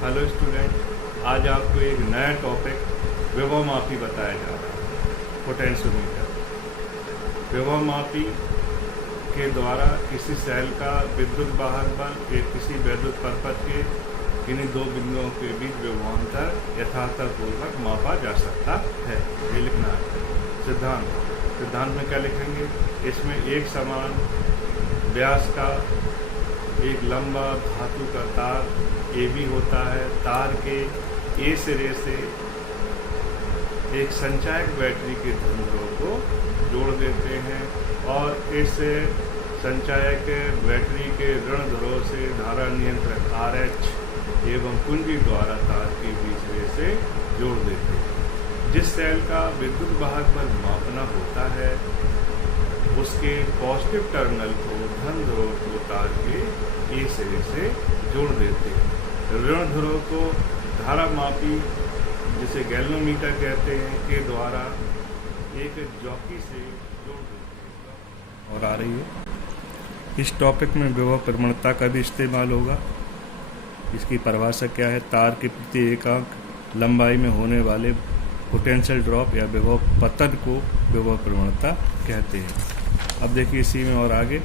Hello student, आज आपको एक नया टॉपिक विभव मापी बताया जा रहा है। पोटेंशियोमीटर विभव मापी के द्वारा किसी सेल का विद्युत वाहक बल एक किसी वैद्युत परपथ के किन्हीं दो बिंदुओं के बीच विभवांतर यथार्थपूर्वक मापा जा सकता है। ये लिखना है। सिद्धांत में क्या लिखेंगे? इसमें एक समान व्यास का एक लंबा धातु का तार AB होता है। तार के A सिरे से एक संचायक बैटरी के ध्रुवों को जोड़ देते हैं और इस संचायक बैटरी के ऋण ध्रुव से धारा नियंत्रक RH एवं कुंजी द्वारा तार के B सिरे से जोड़ देते हैं। जिस सेल का विद्युत वाहक बल मापना होता है उसके पॉजिटिव टर्मिनल को धन ध्रुव को तार के A सिरे से जोड़ देते हैं। ऋण ध्रुव को धारा मापी जिसे गैल्वेनोमीटर कहते हैं के द्वारा एक जॉकी से जोड़ देते हैं। और आ रही है। इस टॉपिक में विभव प्रवणता का भी इस्तेमाल होगा। इसकी परिभाषा क्या है? तार के प्रति एकांक लंबाई में होने वाले पोटेंशियल ड्रॉप या विभव पतन को विभव प्रवणता कहते हैं। अब देखिए इसी में और आगे,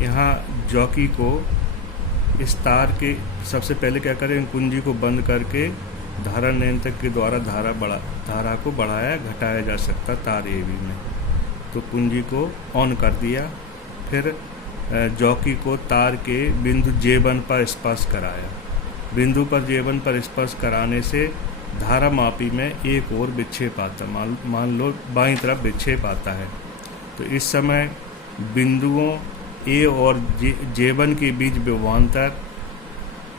यहाँ जॉकी को इस तार के सबसे पहले क्या करें, कुंजी को बंद करके धारा नियंत्रक के द्वारा धारा को बढ़ाया घटाया जा सकता तार AB में। तो कुंजी को ऑन कर दिया, फिर जॉकी को तार के बिंदु J1 पर स्पर्श कराया। बिंदु पर J1 पर स्पर्श कराने से धारा मापी में एक और विक्षेप आता, मान लो बाईं तरफ विक्षेप आता है। तो इस समय बिंदुओं A और J1 के बीच विभवांतर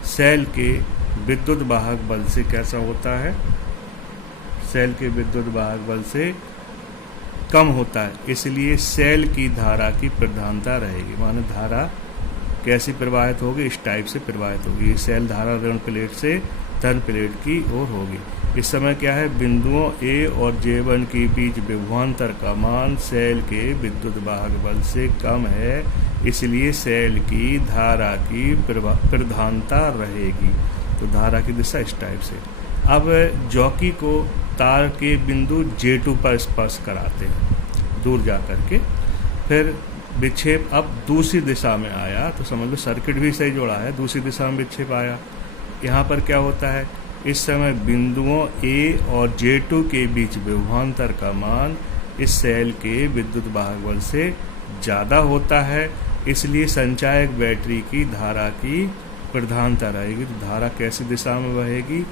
सेल के विद्युत वाहक बल से कैसा होता है? सेल के विद्युत वाहक बल से कम होता है। इसलिए सेल की धारा की प्रधानता रहेगी। माने धारा कैसी प्रवाहित होगी? इस टाइप से प्रवाहित होगी। ये सेल धारा ऋण प्लेट से धन प्लेट की ओर होगी। इस समय क्या है? बिंदुओं A और J1 के बीच विभवांतर का मान सेल के विद्युत वाहक बल से कम है, इसलिए सेल की धारा की प्रधानता रहेगी। तो धारा की दिशा इस टाइप से। अब जॉकी को तार के बिंदु J2 पर स्पर्श कराते हैं दूर जा करके, फिर विक्षेप अब दूसरी दिशा में आया तो समझ लो सर्किट भी सही जोड़ा है, दूसरी दिशा में विक्षेप आया। यहाँ पर क्या होता है? इस समय बिंदुओं A और J2 के बीच विभवांतर का मान इस सेल के विद्युत वाहक बल से ज़्यादा होता है, इसलिए संचायक बैटरी की धारा की प्रधानता रहेगी। तो धारा कैसी दिशा में बहेगी?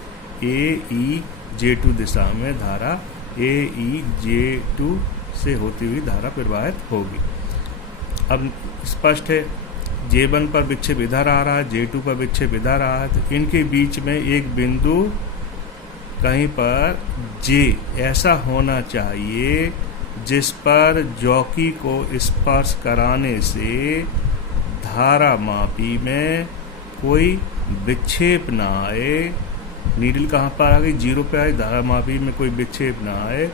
AEJ2 दिशा में धारा AEJ2 से होती हुई धारा प्रवाहित होगी। अब स्पष्ट है, J1 पर विक्षेप इधर आ रहा है, J2 पर विक्षेप इधर आ रहा है, तो इनके बीच में एक बिंदु कहीं पर J ऐसा होना चाहिए जिस पर जॉकी को स्पर्श कराने से धारा मापी में कोई विक्षेप ना आए। नीडल कहाँ पर आ गई? 0 पे आई। धारा मापी में कोई विक्षेप ना आए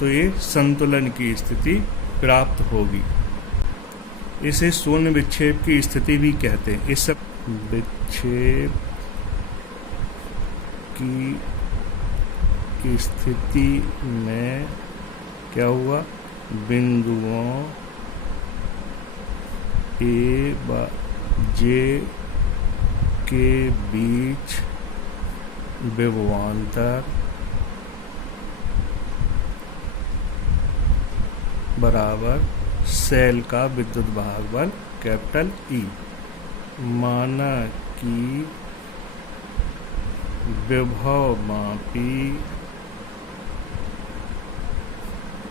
तो ये संतुलन की स्थिति प्राप्त होगी। इसे शून्य विक्षेप की स्थिति भी कहते हैं। इस विक्षेप की स्थिति में क्या हुआ? बिंदुओं A व J के बीच विभवांतर बराबर सेल का विद्युत वाहक बल कैपिटल E। माना कि विभव मापी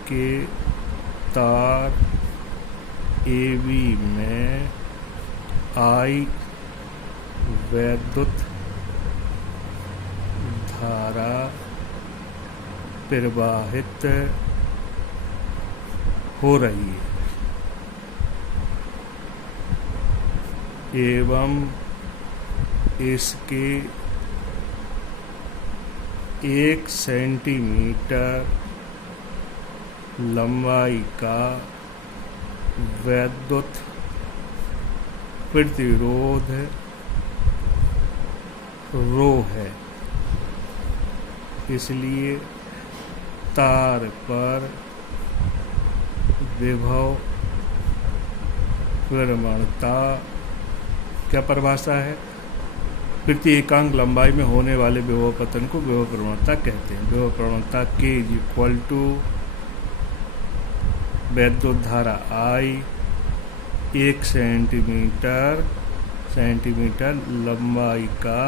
के तार AB में I वैद्युत धारा प्रवाहित हो रही है एवं इसके 1 सेंटीमीटर लंबाई का वैद्युत प्रतिरोध रो है, इसलिए तार पर विभव प्रवणता क्या परिभाषा है? प्रति एकांक लंबाई में होने वाले विभव पतन को विभव प्रवणता कहते हैं। विभव प्रवणता K इक्वल टू वैद्युत धारा I 1 सेंटीमीटर लंबाई का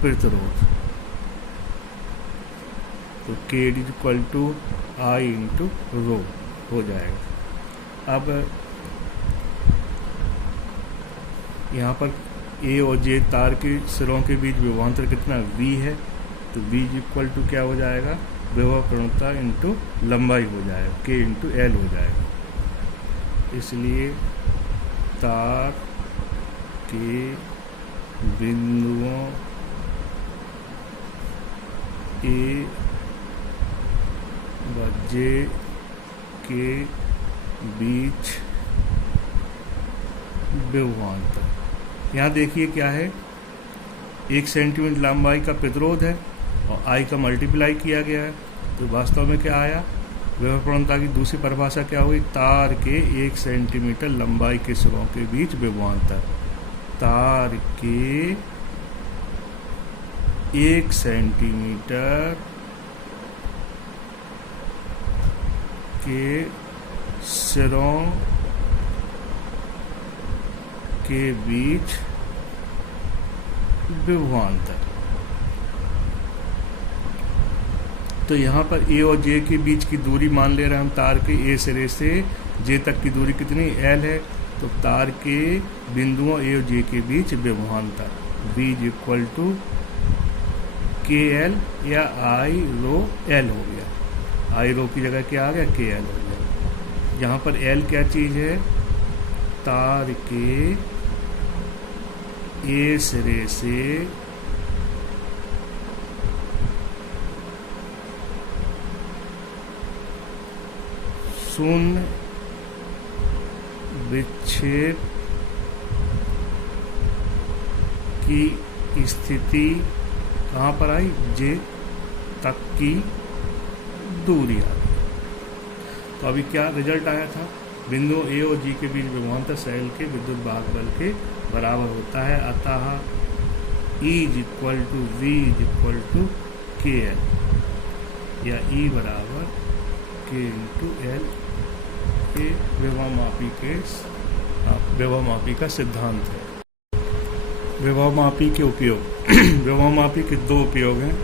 प्रतिरोध। तो K equal to I into rho हो जाएगा। अब यहाँ पर ए और जे तार के सिरों के बीच विभवांतर कितना V है, तो V इक्वल टू क्या हो जाएगा? विभव प्रवणता इंटू लंबाई हो जाएगा, K इंटू L हो जाएगा। इसलिए तार के बिंदुओं A व J के बीच विभवांतर, यहाँ देखिए क्या है, 1 सेंटीमीटर लंबाई का प्रतिरोध है और I का मल्टीप्लाई किया गया है, तो वास्तव में क्या आया? विभव प्रवणता की दूसरी परिभाषा क्या हुई? तार के 1 सेंटीमीटर लंबाई के सिरों के बीच विभवांतर। तार के 1 सेंटीमीटर के सिरों के बीच विभवांतर। तो यहाँ पर A और J के बीच की दूरी मान ले रहे हैं हम, तार के A सिरे से J तक की दूरी कितनी? L है। तो तार के बिंदुओं A और J के बीच विभवांतर V इक्वल टू KL या I रो L हो गया। I रो की जगह क्या आ गया? KL हो गया। यहाँ पर L क्या चीज़ है? तार के A सिरे से शून्य विक्षेप की स्थिति कहाँ पर आई? J तक की दूरी आ गई। तो अभी क्या रिजल्ट आया था? बिंदु A और G के बीच विभवांतर सेल के विद्युत वाहक बल के बराबर होता है, अतः E equal to V equal to KL या E बराबर K इंटू L के विभव मापी का सिद्धांत है। विभव मापी के उपयोग विभव मापी के दो उपयोग हैं।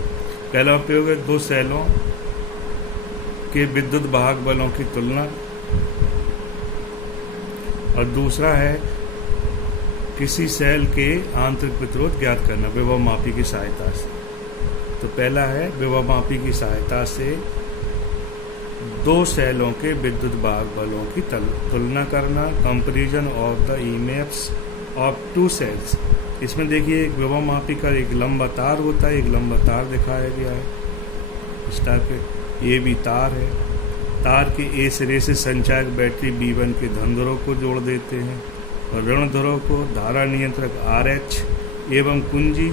पहला उपयोग है दो सेलों के विद्युत वाहक बलों की तुलना, और दूसरा है किसी सेल के आंतरिक प्रतिरोध ज्ञात करना विभव मापी की सहायता से। तो पहला है विभव मापी की सहायता से दो सेलों के विद्युत वाहक बलों की तुलना करना, comparison of the EMFs of two cells. इसमें देखिए एक विभव मापी का एक लंबा तार होता है, एक लंबा तार दिखाया गया है, इस टाइप के ये भी तार है। तार के ए सिरे से संचायक बैटरी B1 के धन ध्रुव को जोड़ देते हैं और ऋण ध्रुव को धारा नियंत्रक RH एवं कुंजी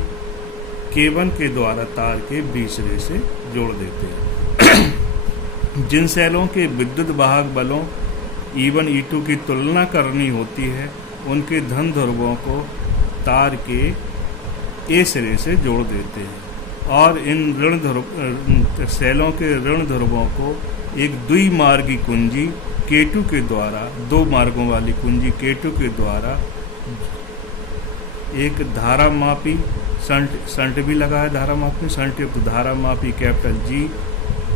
K1 के द्वारा तार के B सिरे से जोड़ देते हैं। जिन सेलों के विद्युत वाहक बलों E1 E2 की तुलना करनी होती है, उनके धन ध्रुवों को तार के ए सिरे से जोड़ देते हैं और इन सेलों के ऋण ध्रुवों को एक द्विमार्गी कुंजी K2 के द्वारा, दो मार्गों वाली कुंजी K2 के द्वारा एक धारा मापी शंट भी लगा है, धारा मापी शंट युक्त धारा मापी कैपिटल G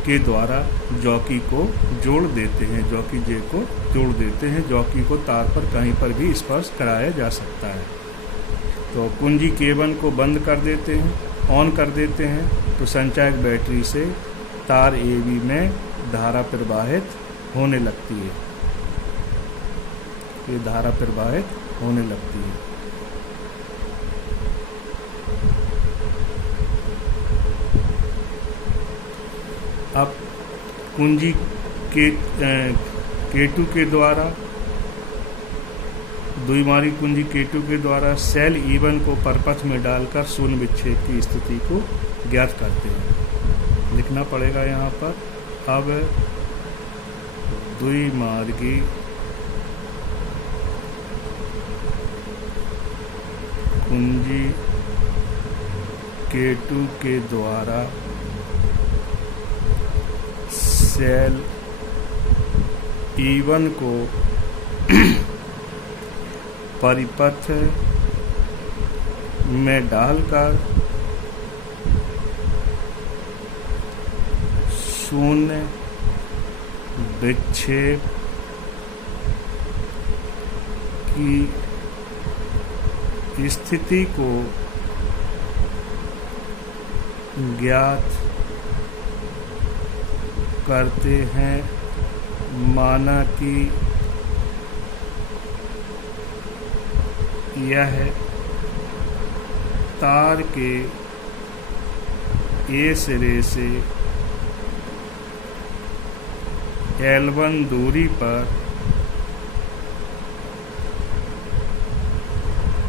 के द्वारा जॉकी को जोड़ देते हैं, जॉकी J को जोड़ देते हैं। जॉकी को तार पर कहीं पर भी स्पर्श कराया जा सकता है। तो कुंजी K1 को बंद कर देते हैं, ऑन कर देते हैं, तो संचायक बैटरी से तार AB में धारा प्रवाहित होने लगती है, ये धारा प्रवाहित होने लगती है। अब कुंजी K2 के द्वारा द्विमारी कुंजी K2 के द्वारा सेल E1 को परपथ में डालकर शून्य विक्षेप की स्थिति को ज्ञात करते हैं। लिखना पड़ेगा यहाँ पर। अब द्विमार्गी कुंजी K2 के द्वारा सेल E1 को परिपथ में डालकर शून्य विक्षेप की स्थिति को ज्ञात करते हैं। माना कि यह तार के ए सिरे से L1 दूरी पर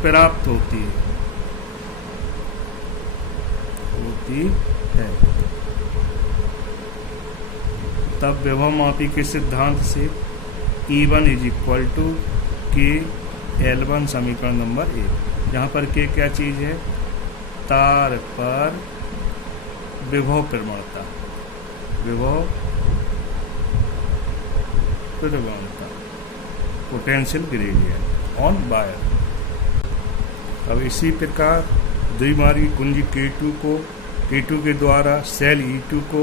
प्राप्त होती है। तब विभव मापी के सिद्धांत से E1 = K L1 समीकरण नंबर 1। यहाँ पर K क्या चीज़ है? तार पर विभव प्रवणता, पोटेंशियल ग्रेडियंट ऑन वायर। अब इसी प्रकार द्विमार्गी कुंजी K2 के द्वारा सेल E2 को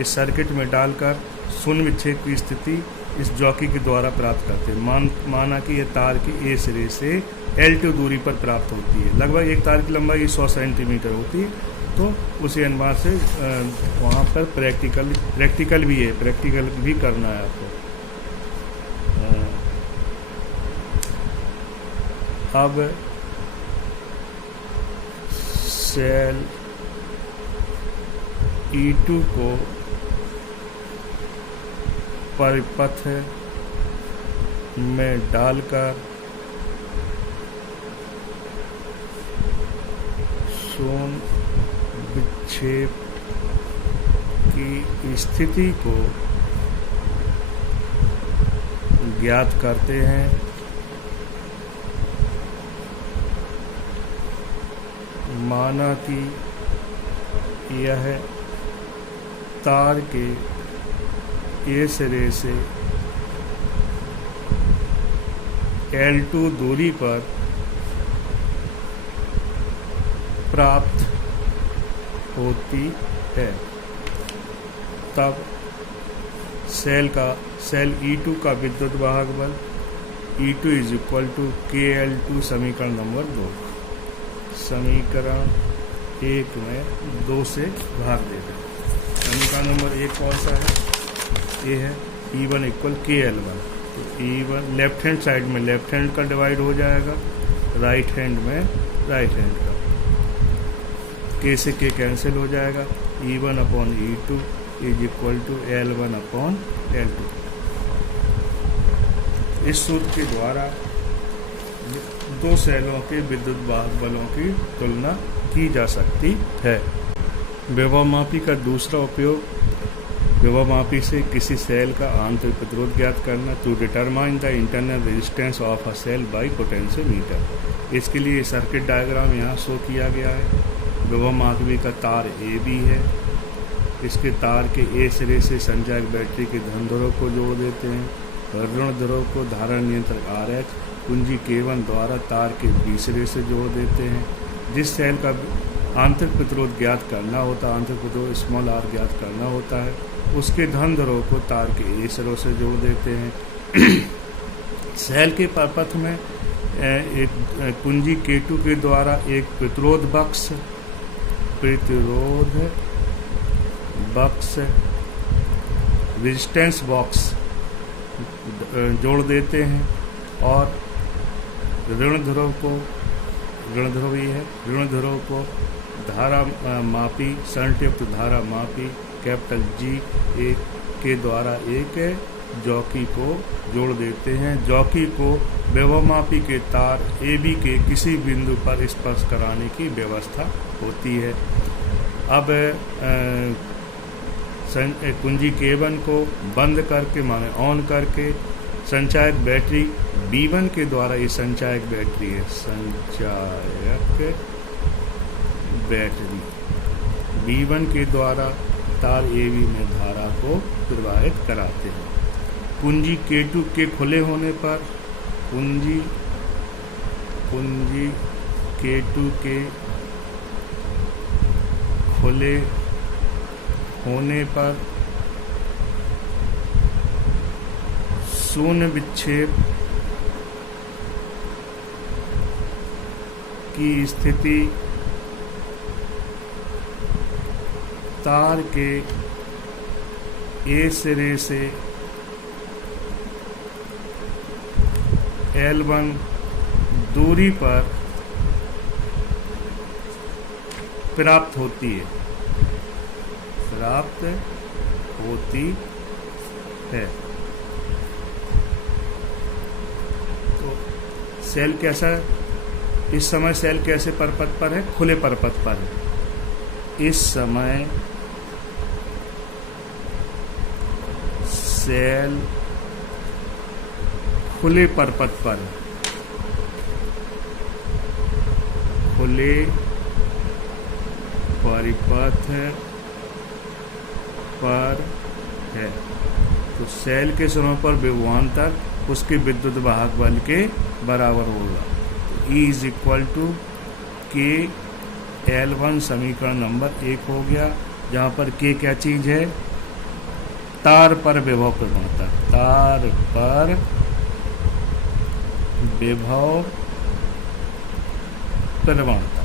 इस सर्किट में डालकर शून्य विक्षेप की स्थिति इस जॉकी के द्वारा प्राप्त करते हैं। माना कि यह तार के ए सिरे से L2 दूरी पर प्राप्त होती है। लगभग एक तार की लंबाई 100 सेंटीमीटर होती है। तो उसी अनुमान से वहाँ पर प्रैक्टिकल भी करना है आपको। अब सेल E2 को परिपथ में डालकर शून्य विक्षेप की स्थिति को ज्ञात करते हैं। माना कि यह तार के ए सिरे से L2 दूरी पर प्राप्त होती है। तब सेल E2 का विद्युत वाहक बल E2 = KL2 समीकरण नंबर 2। समीकरण 1 में 2 से भाग देते हैं। समीकरण नंबर 1 कौन सा है? ये है E1 = KL1। तो E1 लेफ्ट हैंड साइड में लेफ्ट हैंड का डिवाइड हो जाएगा, राइट हैंड में राइट हैंड का। K से K कैंसिल हो जाएगा। E1/E2 = L1/L2। इस सूत्र के द्वारा दो सेलों के विद्युत वाहक बलों की तुलना की जा सकती है। विभव मापी का दूसरा उपयोग विभव मापी से किसी सेल का आंतरिक प्रतिरोध ज्ञात करना। To determine the internal resistance of a cell by potentiometer. इसके लिए सर्किट डायग्राम यहाँ शो किया गया है। विभव मापी का तार ए बी है। इसके तार के ए सिरे से संचायक बैटरी के धन ध्रुव को जोड़ देते हैं। ऋण ध्रुव को धारा नियंत्रक RH कुंजी K1 द्वारा तार के बी सिरे से जोड़ देते हैं। जिस सेल का आंतरिक प्रतिरोध ज्ञात करना होता है, आंतरिक प्रतिरोध r ज्ञात करना होता है, उसके धन ध्रुव को तार के ए सिरों से जोड़ देते हैं। सेल के परपथ में एक कुंजी K2 के द्वारा एक प्रतिरोध बक्स रेजिस्टेंस बॉक्स जोड़ देते हैं और ऋण ध्रुव को धारा मापी शंट युक्त धारा मापी G के द्वारा एक जॉकी को जोड़ देते हैं। जॉकी को विभवमापी के तार AB के किसी बिंदु पर स्पर्श कराने की व्यवस्था होती है। अब कुंजी K1 को बंद करके माने ऑन करके संचायक बैटरी B1 के द्वारा, ये संचायक बैटरी है, संचायक बैटरी B1 के द्वारा तार AB में धारा को प्रवाहित कराते हैं। कुंजी K2 के खुले होने पर कुंजी K2 के खुले होने पर शून्य विक्षेप की स्थिति तार के A सिरे से L1 दूरी पर प्राप्त होती है। तो सेल कैसा, इस समय सेल कैसे परपथ पर है? खुले परपथ पर है। इस समय सेल खुले परपथ पर है, खुले परिपथ पर है। तो सेल के समय पर विभवांतर उसके विद्युत वाहक बल के बराबर होगा। तो E is equal to K L1 समीकरण नंबर 1 हो गया, जहाँ पर K क्या चीज है? तार पर विभव प्रवणता, तार पर विभव प्रवणता।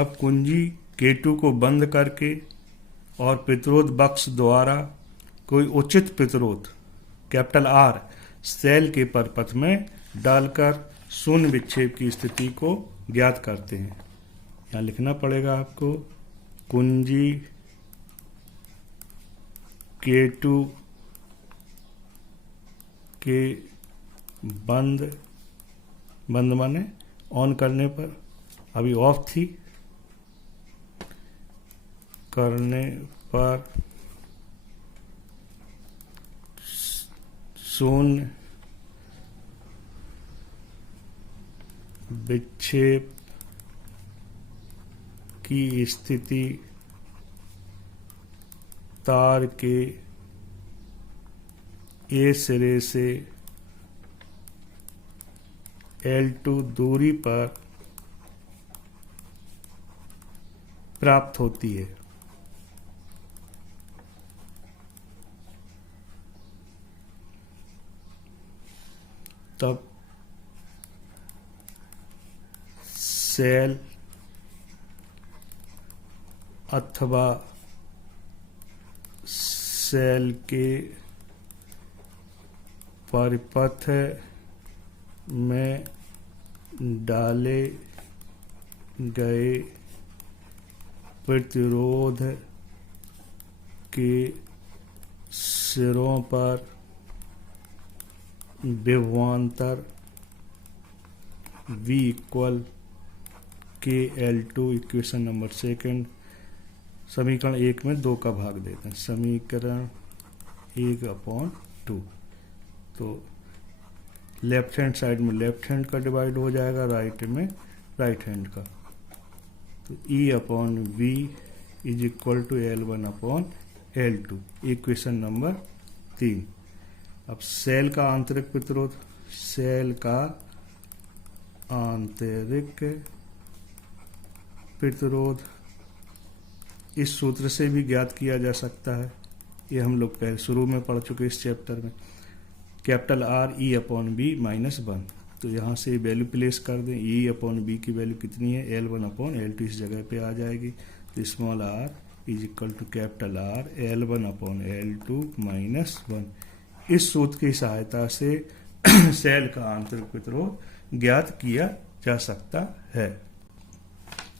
अब कुंजी K2 को बंद करके और प्रतिरोध बक्स द्वारा कोई उचित प्रतिरोध कैपिटल R सेल के परपथ में डालकर शून्य विक्षेप की स्थिति को ज्ञात करते हैं। यहाँ लिखना पड़ेगा आपको, कुंजी K2 के बंद माने ऑन करने पर, अभी ऑफ थी, करने पर शून्य विक्षेप की स्थिति तार के A सिरे से L2 दूरी पर प्राप्त होती है। तब सेल अथवा सेल के परिपथ में डाले गए प्रतिरोध के सिरों पर विभवांतर V equal KL2 equation number 2 समीकरण 1 में 2 का भाग देते हैं। समीकरण 1/2, तो लेफ्ट हैंड साइड में लेफ्ट हैंड का डिवाइड हो जाएगा, राइट में राइट हैंड का। तो E/V is equal to L1/L2 equation number 3। अब सेल का आंतरिक प्रतिरोध, सेल का आंतरिक प्रतिरोध इस सूत्र से भी ज्ञात किया जा सकता है। ये हम लोग पहले शुरू में पढ़ चुके इस चैप्टर में। कैपिटल R E/B -1, तो यहाँ से वैल्यू प्लेस कर दें। E/B की वैल्यू कितनी है? L1/L2 इस जगह पे आ जाएगी। तो small r is equal to capital R L1/L2 -1। इस सूत्र की सहायता से सेल का आंतरिक प्रतिरोध ज्ञात किया जा सकता है।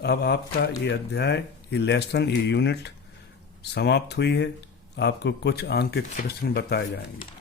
अब आपका ये अध्याय, ये लेसन, ये यूनिट समाप्त हुई है। आपको कुछ आंकिक प्रश्न बताए जाएंगे।